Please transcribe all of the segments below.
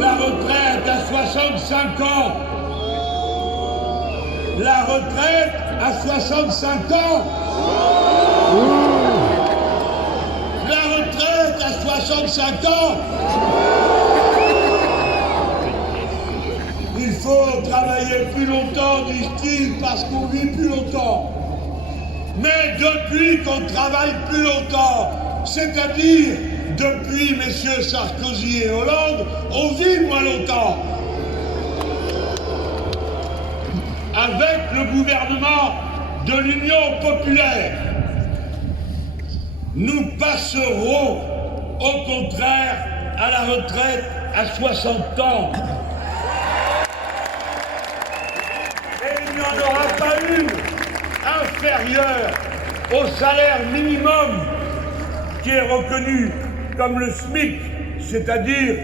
la retraite à 65 ans. La retraite à 65 ans. La retraite à 65 ans. Il faut travailler plus longtemps, disent-ils, parce qu'on vit plus longtemps. Mais depuis qu'on travaille plus longtemps, c'est-à-dire depuis messieurs Sarkozy et Hollande, on vit moins longtemps. Avec le gouvernement de l'Union populaire, nous passerons au contraire à la retraite à 60 ans. Et il n'y en aura pas une inférieure au salaire minimum qui est reconnu comme le SMIC, c'est-à-dire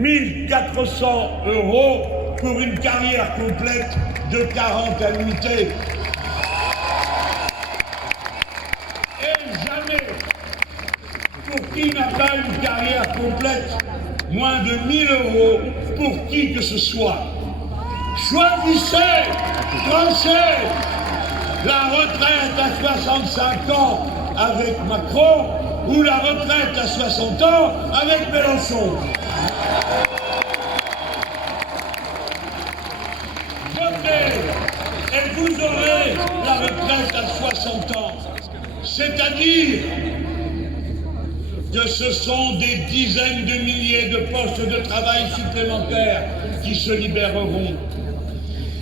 1 400 € pour une carrière complète de 40 annuités. Et jamais, pour qui n'a pas une carrière complète, moins de 1 000 € pour qui que ce soit. Choisissez, tranchez la retraite à 65 ans avec Macron ou la retraite à 60 ans avec Mélenchon. Votez et vous aurez la retraite à 60 ans. C'est-à-dire que ce sont des dizaines de milliers de postes de travail supplémentaires qui se libéreront.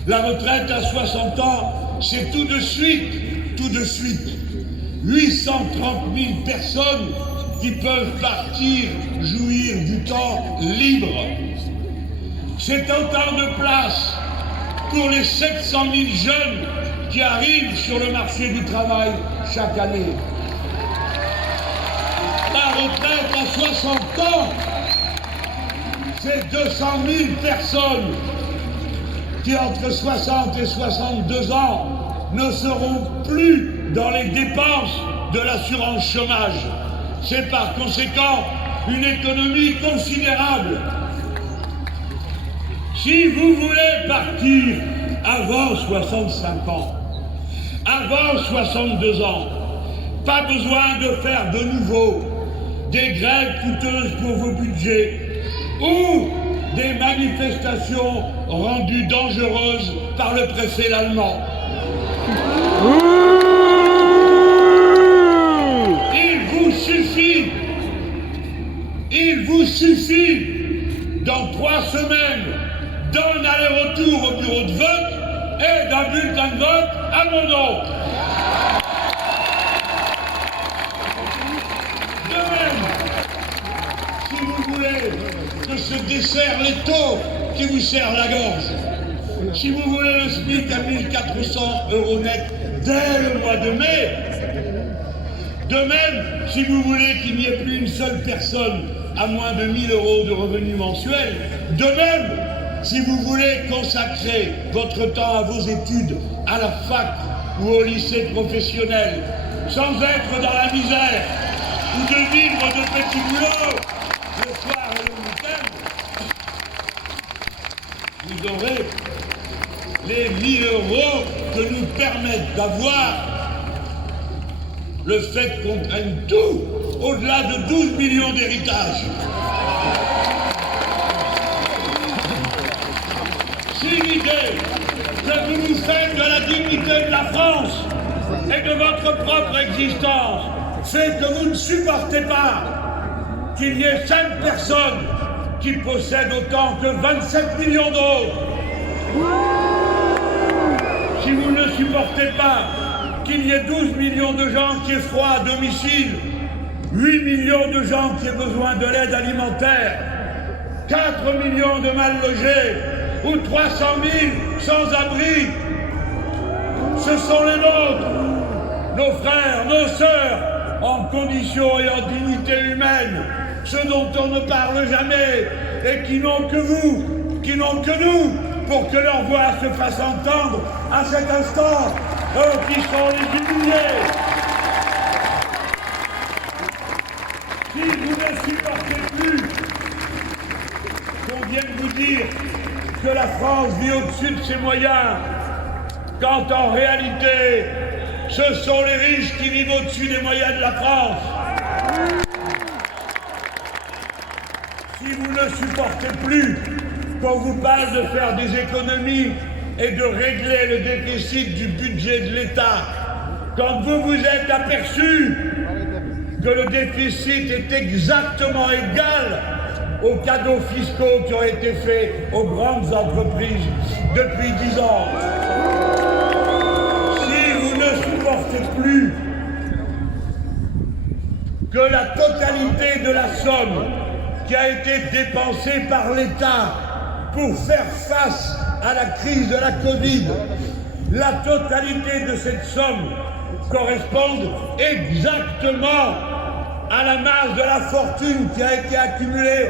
La retraite à 60 ans, c'est tout de suite, 830 000 personnes qui peuvent partir jouir du temps libre. C'est autant de place pour les 700 000 jeunes qui arrivent sur le marché du travail chaque année. La retraite à 60 ans, c'est 200 000 personnes qui, entre 60 et 62 ans, ne seront plus dans les dépenses de l'assurance chômage. C'est par conséquent une économie considérable. Si vous voulez partir avant 65 ans, avant 62 ans, pas besoin de faire de nouveau des grèves coûteuses pour vos budgets ou des manifestations rendues dangereuses par le préfet l'allemand. Il vous suffit, dans 3 semaines, d'un aller-retour au bureau de vote et d'un bulletin de vote à mon nom. De même, si vous voulez que ce dessert l'étau qui vous serre la gorge, si vous voulez le SMIC à 1 400 € net dès le mois de mai, de même, si vous voulez qu'il n'y ait plus une seule personne à moins de 1 000 € de revenus mensuels, de même, si vous voulez consacrer votre temps à vos études, à la fac ou au lycée professionnel, sans être dans la misère, ou de vivre de petits boulots, le soir et le week-end, vous aurez les 1 000 € que nous permettent d'avoir le fait qu'on prenne tout, au-delà de 12 millions d'héritages. Si l'idée que vous nous faites de la dignité de la France et de votre propre existence fait que vous ne supportez pas qu'il y ait 5 personnes qui possèdent autant que 27 millions d'autres, si vous ne supportez pas qu'il y ait 12 millions de gens qui aient froid à domicile, 8 millions de gens qui aient besoin de l'aide alimentaire, 4 millions de mal logés ou 300 000 sans-abri, ce sont les nôtres, nos frères, nos sœurs, en condition et en dignité humaine, ceux dont on ne parle jamais et qui n'ont que vous, qui n'ont que nous, pour que leur voix se fasse entendre à cet instant, eux qui sont les humiliés. Si vous ne supportez plus qu'on viennent vous dire que la France vit au-dessus de ses moyens, quand en réalité, ce sont les riches qui vivent au-dessus des moyens de la France. Si vous ne supportez plus qu'on vous parle de faire des économies et de régler le déficit du budget de l'État, quand vous vous êtes aperçu que le déficit est exactement égal aux cadeaux fiscaux qui ont été faits aux grandes entreprises depuis 10 ans. Si vous ne supportez plus que la totalité de la somme qui a été dépensée par l'État pour faire face à la crise de la Covid, la totalité de cette somme corresponde exactement à la masse de la fortune qui a été accumulée